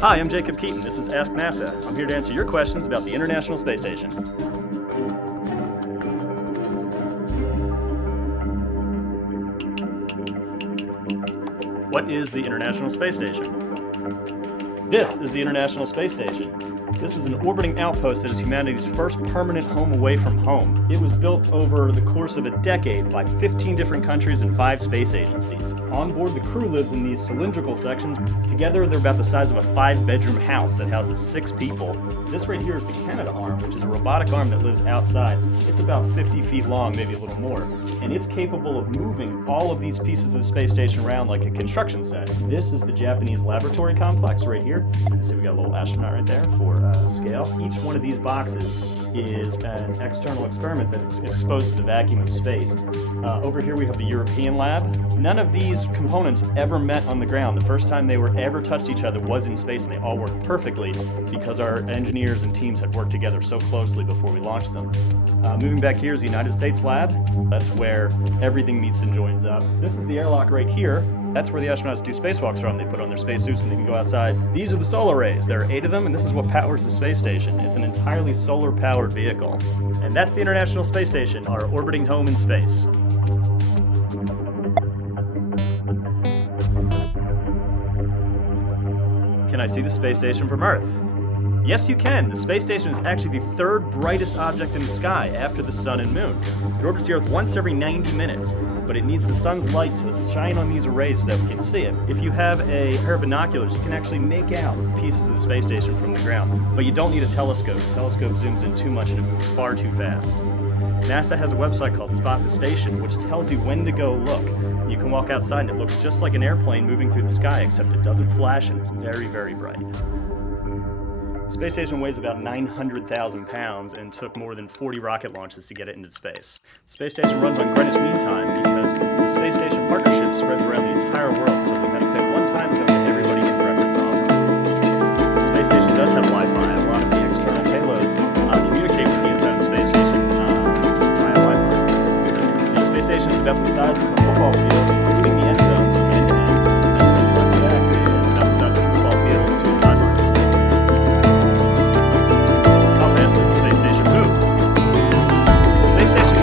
Hi, I'm Jacob Keaton. This is Ask NASA. I'm here to answer your questions about the International Space Station. What is the International Space Station? This is the International Space Station. This is an orbiting outpost that is humanity's first permanent home away from home. It was built over the course of a decade by 15 different countries and 5 space agencies. On board, the crew lives in these cylindrical sections. Together, they're about the size of a 5-bedroom house that houses 6 people. This right here is the Canada arm, which is a robotic arm that lives outside. It's about 50 feet long, maybe a little more. And it's capable of moving all of these pieces of the space station around like a construction set. This is the Japanese laboratory complex right here. So we got a little astronaut right there for scale. Each one of these boxes is an external experiment that's exposed to the vacuum of space. Over here we have the European lab. None of these components ever met on the ground. The first time they were ever touched each other was in space, and they all worked perfectly because our engineers and teams had worked together so closely before we launched them. Moving back here is the United States lab. That's where everything meets and joins up. This is the airlock right here. That's where the astronauts do spacewalks from. They put on their spacesuits and they can go outside. These are the solar arrays. There are 8 of them, and this is what powers the space station. It's an entirely solar-powered vehicle. And that's the International Space Station, our orbiting home in space. Can I see the space station from Earth? Yes, you can. The space station is actually the 3rd brightest object in the sky after the sun and moon. It orbits the Earth once every 90 minutes, but it needs the sun's light to shine on these arrays so that we can see it. If you have a pair of binoculars, you can actually make out pieces of the space station from the ground, but you don't need a telescope. The telescope zooms in too much and it moves far too fast. NASA has a website called Spot the Station, which tells you when to go look. You can walk outside and it looks just like an airplane moving through the sky, except it doesn't flash and it's very, very bright. The space station weighs about 900,000 pounds and took more than 40 rocket launches to get it into space. The space station runs on Greenwich Mean Time because the space station partnership spreads around the entire world, so we had to pick one time zone that everybody can reference off of. The space station does have Wi-Fi. A lot of the external payloads communicate with the inside of the space station via Wi-Fi. The space station is about the size of a football field, including the end zones end to end. And front to back is about the size of a football field to the sidelines.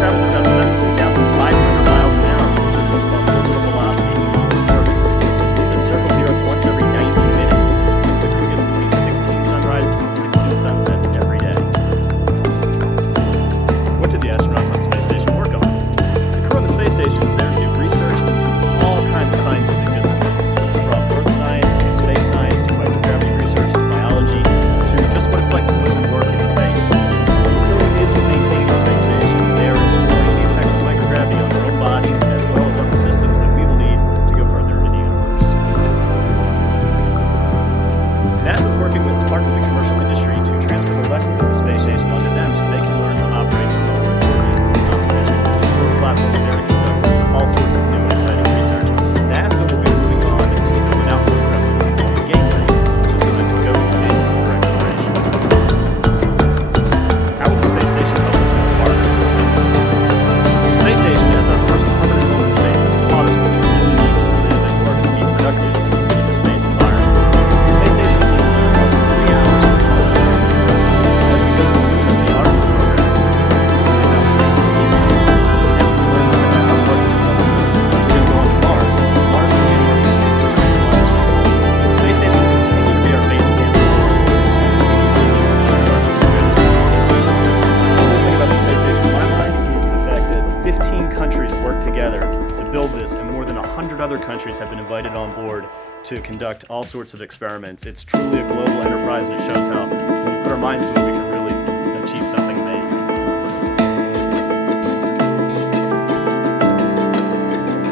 Travels at about 17,500 miles an hour, which is what's called orbital velocity in orbit. This means it circles the Earth once every 90 minutes. So the crew gets to see 16 sunrises and 16 sunsets every day. What did the astronauts on the space station work on? The crew on the space station is there to do research into all kinds of scientific disciplines, from earth science to space science to microgravity research to biology to just what it's like to live and work in space. The crew is maintaining the space station. They are exploring the effects of microgravity on their own bodies as well as on the systems that we will need to go further into the universe. NASA is working with its partners in commercial industry to transfer the lessons of the space station onto them so they can learn to operate in low Earth orbit. Work platforms there to conduct all sorts of new and exciting research. NASA will be moving on to build an outpost replica called the Gateway, which is going to go into exploration. How will the space station help us move farther into space? The space station, as our first permanent home in space, has taught us what we really need to live and work and be productive in the space environment. The space station is about 3 hours to the moon. As we go to the moon in the Artemis program, it's only about 3 days. And we learn more about how to work with the moon. We're going to go on to Mars. Mars will be anywhere from 6 to 9 months. The space station will continue to be our base camp. About the space station, my mind is the fact that 15 countries work together to build this, and more than 100 other countries have been invited on board to conduct all sorts of experiments. It's truly a global enterprise, and it shows how when we put our minds to it, we can really achieve something amazing.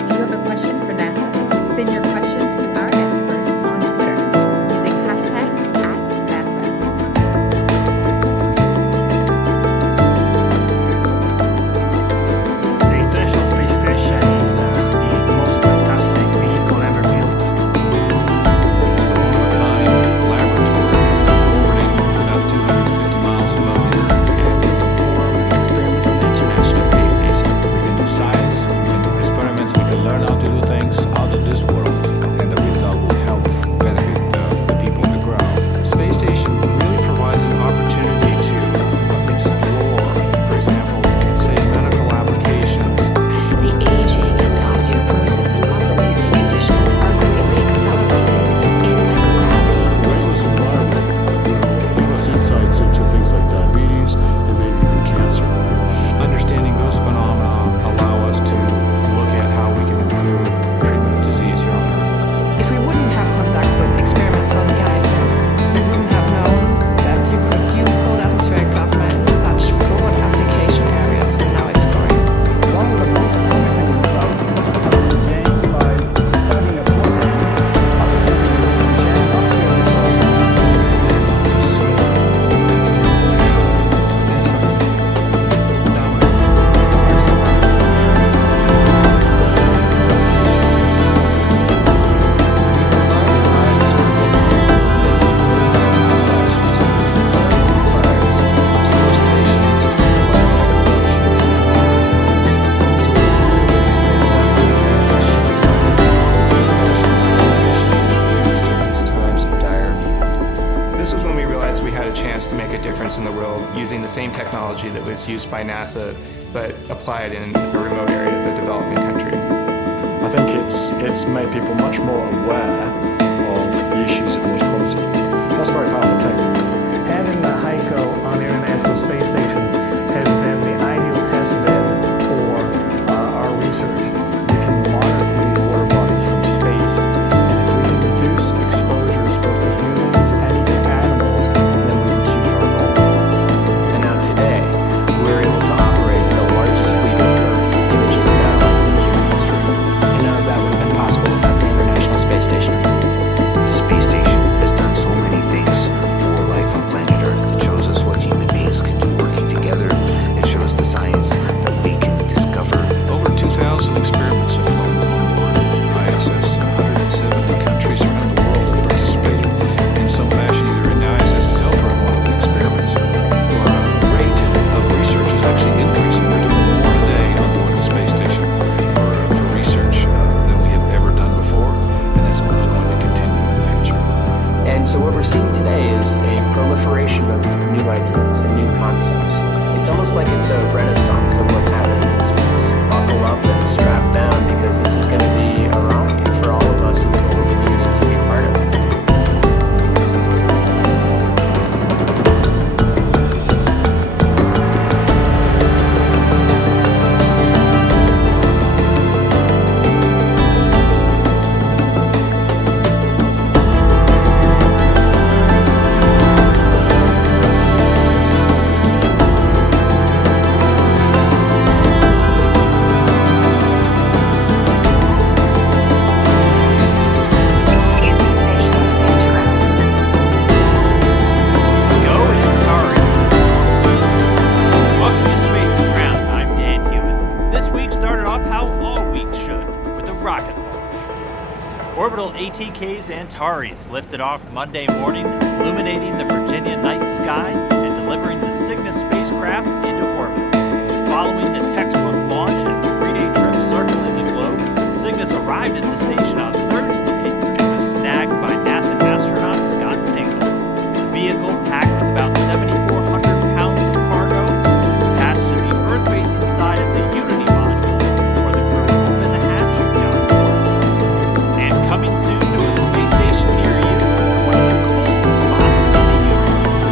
Do you have a question for NASA? Send your questions to our experts on Twitter using #AskNASA. The International Space Station is the most fantastic vehicle ever built. It's a one-of-a-kind laboratory orbiting about 250 miles chance to make a difference in the world using the same technology that was used by NASA, but apply it in a remote area of a developing country. I think it's made people much more aware of the issues of water quality. That's a very powerful thing. Having the HICO on the International Space Station has been the ideal test bed for our research. We can monitor these water bodies from space, and if we can reduce exposures both to humans and even animals, then we've achieved our goal. And now today, we're able to operate the largest fleet of Earth imaging satellites in human history. And none of that would have been possible without the International Space Station. The space station has done so many things for life on planet Earth. It shows us what human beings can do working together. It shows the science that we can discover. Over 2,000 experiments have flown on board ISS. 170 countries around the world have participated in some fashion, either in the ISS itself or in one of the experiments. Our rate of research is actually increasing. We're doing more today on board the space station for research than we have ever done before, and that's only going to continue in the future. And so what we're seeing today is a proliferation of new ideas and new concepts. It's almost like it's a renaissance of what's happening in space. Buckle up and strap down, because this is going to be a ride for all of us in the global community to be part of. Go Antares! Welcome to Space to Ground. I'm Dan Hewitt. This week started off how all weeks should, with a rocket launch. Orbital ATK's Antares lifted off Monday morning, illuminating the Virginia night sky and delivering the Cygnus spacecraft into orbit. Following the textbook launch and 3-day trip circling the globe, Cygnus arrived at the station on Thursday and was snagged by NASA astronaut Scott Tingle. The vehicle, packed with about 7,400 pounds of cargo, was attached to the Earth-facing side of the Unity module before the crew opened the hatch and got to work. And coming soon to a space station near you, one of the coldest spots in the universe.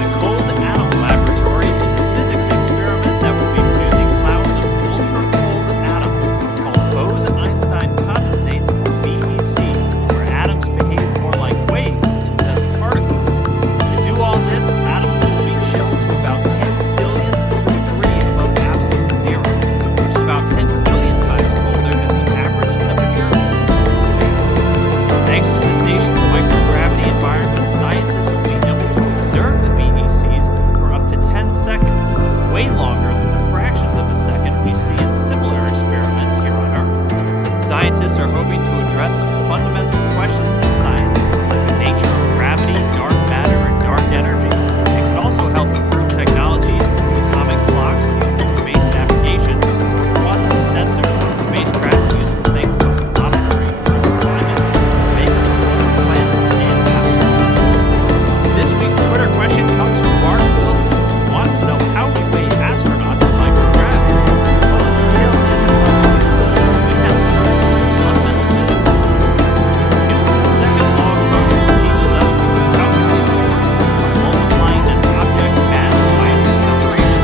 The Cold Atom Laboratory is a physics experiment that will be producing clouds of ultra-cold atoms called Bose-Einstein condensates, or BECs, where atoms behave more like waves instead of particles. To do all this, atoms will be chilled to about 10 billionths of a degree above absolute zero, which is about 10 billion times colder than the average temperature of space. Thanks to the station's microgravity environment, scientists will be able to observe the BECs for up to 10 seconds, way longer than the fractions of a second we see in similar experiments here on Earth. Scientists are hoping to address fundamental questions in science, like the nature of gravity, dark matter, and dark energy. It could also help improve technologies like atomic clocks used in space navigation, or quantum sensors on spacecraft used for things like monitoring Earth's climate, makeup of other planets, and asteroids. This week's Twitter question comes from Mark Wilson, who wants to know how we weigh astronauts in microgravity. Well, a scale isn't what we use, so we have to turn this to fundamental physics. Newton's second law of motion teaches us we can calculate force by multiplying an object mass by its acceleration.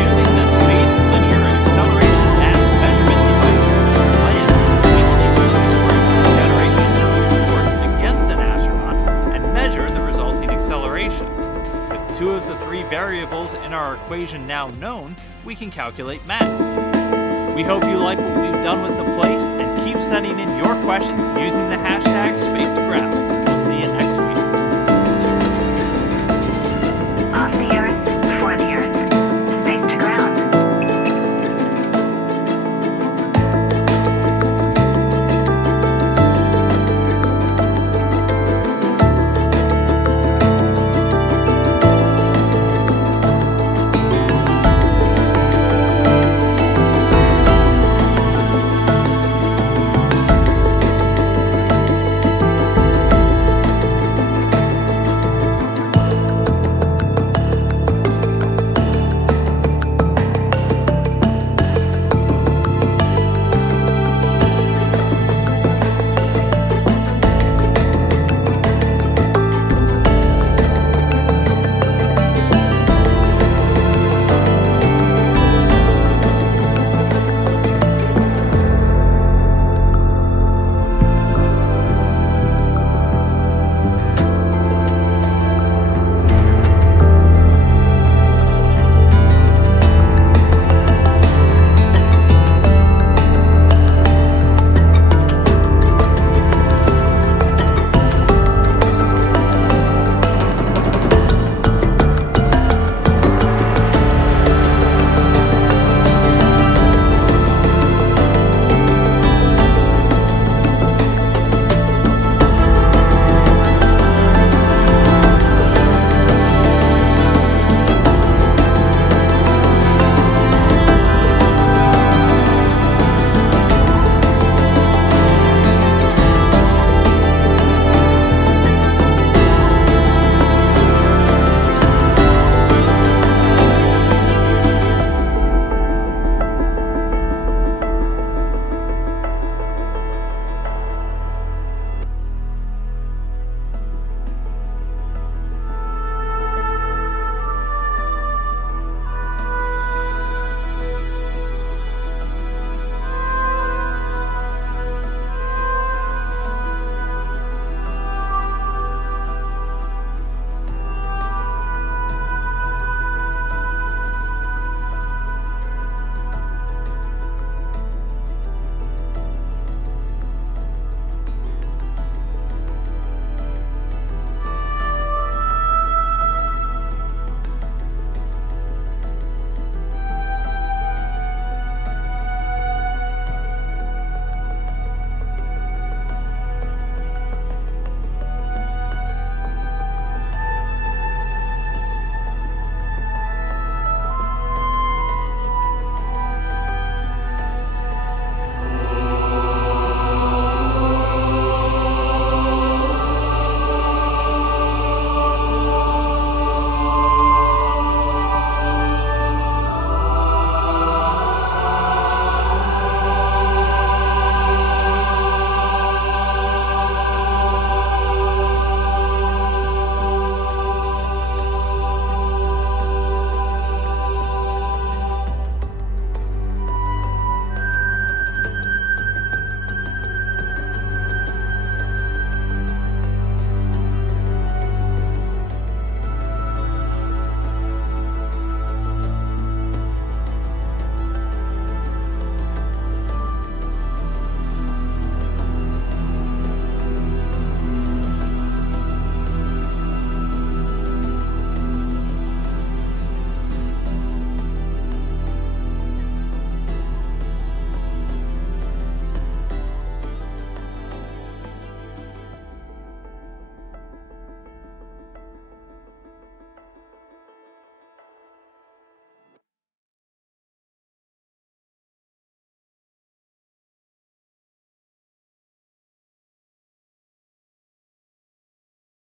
Using the Space Linear Acceleration Mass Measurement Device, SLAM, we can use two springs to generate the Newton force against an astronaut and measure the resulting acceleration. With two of the three variables in our equation now known, we can calculate mass. We hope you like what we've done with the place and keep sending in your questions using the hashtag #SpaceToGround. We'll see you next week.